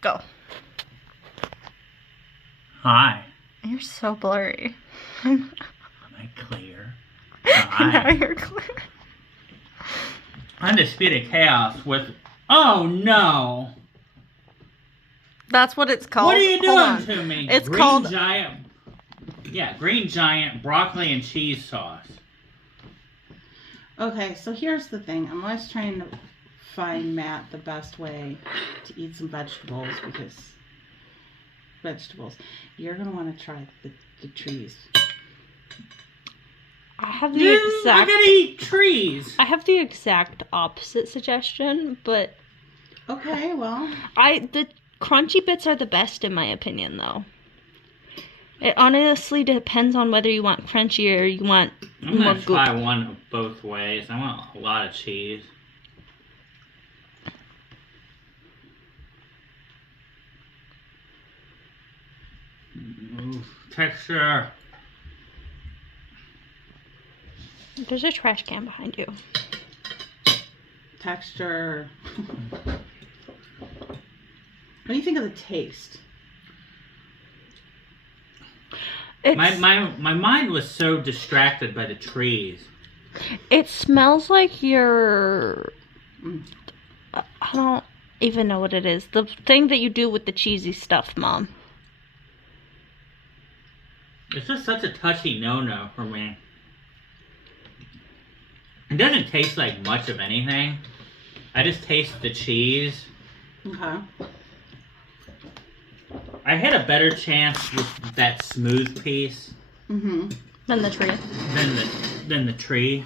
Go. Hi. You're so blurry. Am I clear? Now Hi. you're clear. Undisputed Chaos with... Oh, no. That's what it's called. What are you Hold on. doing to me? It's Green called... Giant... Yeah, Green Giant broccoli and cheese sauce. Okay, so here's the thing. I'm always trying to find Matt the best way to eat some vegetables because you're going to want to try the trees. I have the I'm exact... gonna eat trees. I have the exact opposite suggestion, but... Okay, well... The crunchy bits are the best in my opinion, though. It honestly depends on whether you want crunchy or you want I'm more gonna try goop. one of both ways. I want a lot of cheese. Ooh, texture. There's a trash can behind you. Texture. What do you think of the taste? My mind was so distracted by the trees. It smells like you're... I don't even know what it is. The thing that you do with the cheesy stuff, Mom. It's just such a touchy no-no for me. It doesn't taste like much of anything. I just taste the cheese. Okay. I had a better chance with that smooth piece Mm-hmm. Than the tree. than the tree.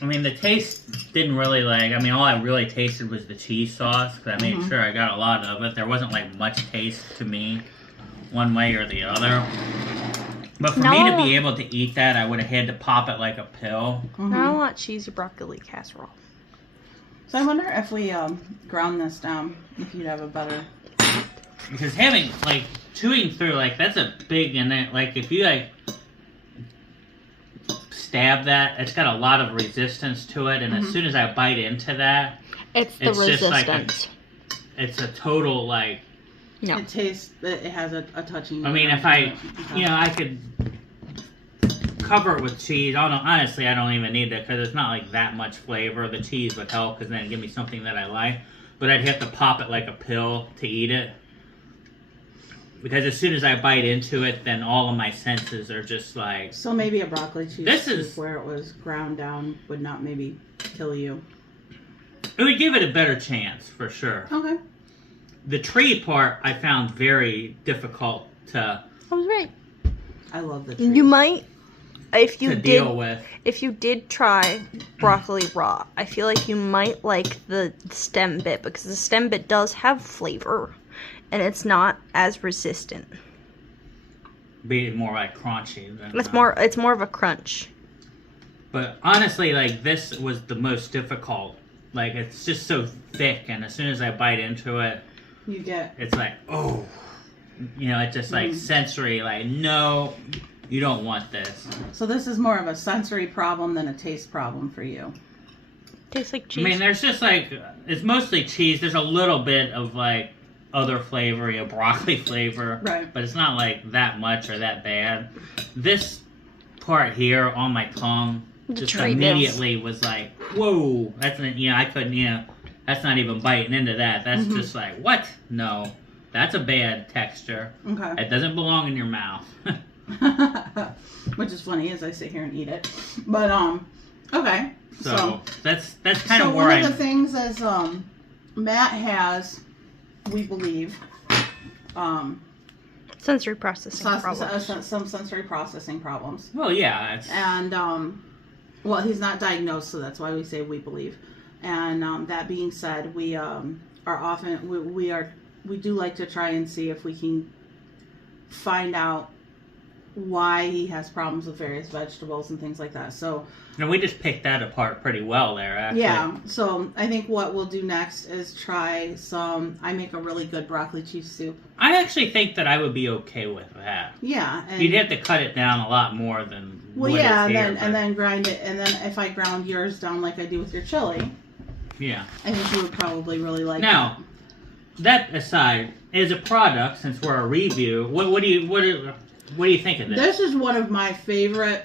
I mean, the taste didn't really all I really tasted was the cheese sauce, because I made sure I got a lot of it. There wasn't like much taste to me, one way or the other. But for me to be able to eat that, I would have had to pop it like a pill. Mm-hmm. I don't want cheesy broccoli casserole. So I wonder if we ground this down, if you'd have a better... Because chewing through, that's a big, and then, if you, stab that, it's got a lot of resistance to it, and as soon as I bite into that, It's the resistance. it's a total, No. It tastes... It has a touchy... I mean, if I could cover it with cheese. Honestly, I don't even need that because it's not that much flavor. The cheese would help because then it'd give me something that I like. But I'd have to pop it like a pill to eat it. Because as soon as I bite into it, then all of my senses are just like... So maybe a broccoli cheese This soup is- where it was ground down would not maybe kill you. It would give it a better chance, for sure. Okay. The tree part I found very difficult to I was right. I love the trees. You might, if you deal with. if you did try broccoli raw, I feel like you might like the stem bit because the stem bit does have flavor, and it's not as resistant. Be more crunchy. Than, It's more of a crunch. But honestly, this was the most difficult. It's just so thick, and as soon as I bite into it, You get... it's oh. It's just sensory, no, you don't want this. So this is more of a sensory problem than a taste problem for you. Tastes like I cheese. mean, there's just it's mostly cheese. There's a little bit of other flavor, broccoli flavor. Right. But it's not that much or that bad. This part here on my tongue just tree immediately was whoa, that's, I couldn't, that's not even biting into that. That's just what? No. That's a bad texture. Okay. It doesn't belong in your mouth. Which is funny as I sit here and eat it. But, okay. So that's kind of where one of the things is, Matt has, we believe, sensory processing problems. some sensory processing problems. Well, yeah. It's, And, well, he's not diagnosed, so that's why we say we believe. And that being said, we are often, we do like to try and see if we can find out why he has problems with various vegetables and things like that. So we just picked that apart pretty well there, actually. yeah, so I think what we'll do next is try I make a really good broccoli cheese soup. I actually think that I would be okay with that. Yeah. And, You'd have to cut it down a lot more than well, what yeah, is here, and then grind it, and then if I ground yours down like I do with your chili, Yeah. I think you would probably really like Now, that aside, as a product, since we're a review, what do you think of it. this? This is one of my favorite.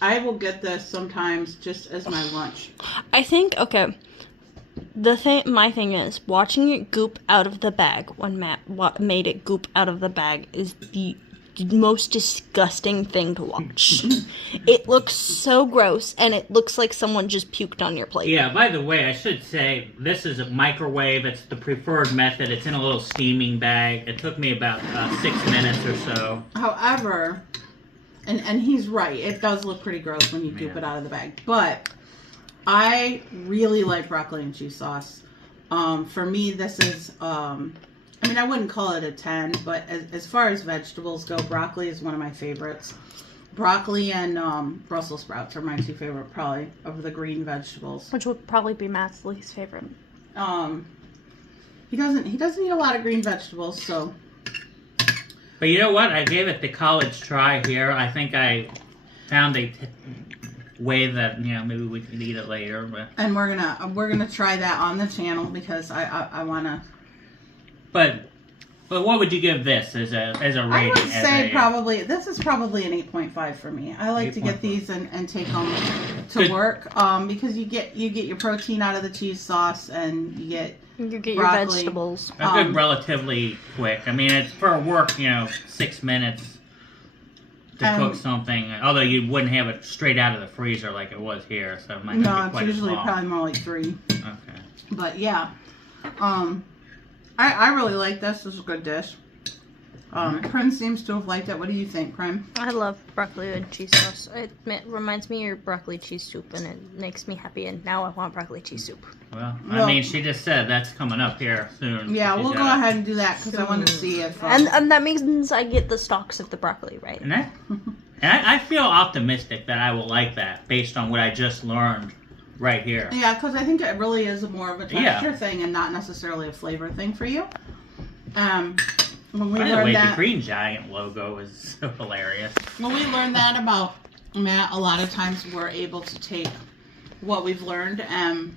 I will get this sometimes just as my lunch. I think, okay, my thing is, watching it goop out of the bag when Matt made it goop out of the bag is the most disgusting thing to watch. It looks so gross, and it looks like someone just puked on your plate. Yeah, by the way, I should say, this is a microwave. It's the preferred method. It's in a little steaming bag. It took me about 6 minutes or so. However, and he's right, it does look pretty gross when you goop it out of the bag. But I really like broccoli and cheese sauce. For me, this is... I mean, I wouldn't call it a 10, but as far as vegetables go, broccoli is one of my favorites. Broccoli and Brussels sprouts are my two favorite, probably, of the green vegetables. Which would probably be Matt's least favorite. He doesn't eat a lot of green vegetables, so. But you know what? I gave it the college try here. I think I found a way that, you know, maybe we could eat it later. But and we're gonna try that on the channel because I wanna. But what would you give this as a rating? I would say probably this is probably an 8.5 for me. I like to get these and take them to work because you get your protein out of the cheese sauce and you get your broccoli. vegetables. A good, relatively quick. I mean, it's for work, 6 minutes to cook something. Although you wouldn't have it straight out of the freezer like it was here, so it might not be quite it's usually long. probably more like 3. Okay. But yeah, I really like this. This is a good dish. Prim seems to have liked it. What do you think, Prim? I love broccoli and cheese sauce. It reminds me of your broccoli cheese soup, and it makes me happy. And now I want broccoli cheese soup. Well, I mean, she just said that's coming up here soon. Yeah, we'll go ahead and do that because I want to see if. And that means I get the stalks of the broccoli, right? And I feel optimistic that I will like that based on what I just learned right here. Yeah, because I think it really is more of a texture thing and not necessarily a flavor thing for you. When we By the learned way, that, the Green Giant logo is so hilarious. when we learned that about Matt, a lot of times we're able to take what we've learned and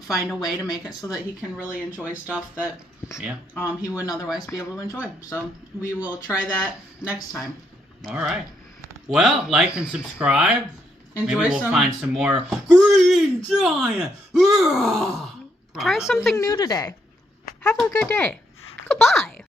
find a way to make it so that he can really enjoy stuff that he wouldn't otherwise be able to enjoy. So we will try that next time. All right. Well, like and subscribe. Enjoy Maybe we'll find some more Green Giant. Try something new today. Have a good day. Goodbye.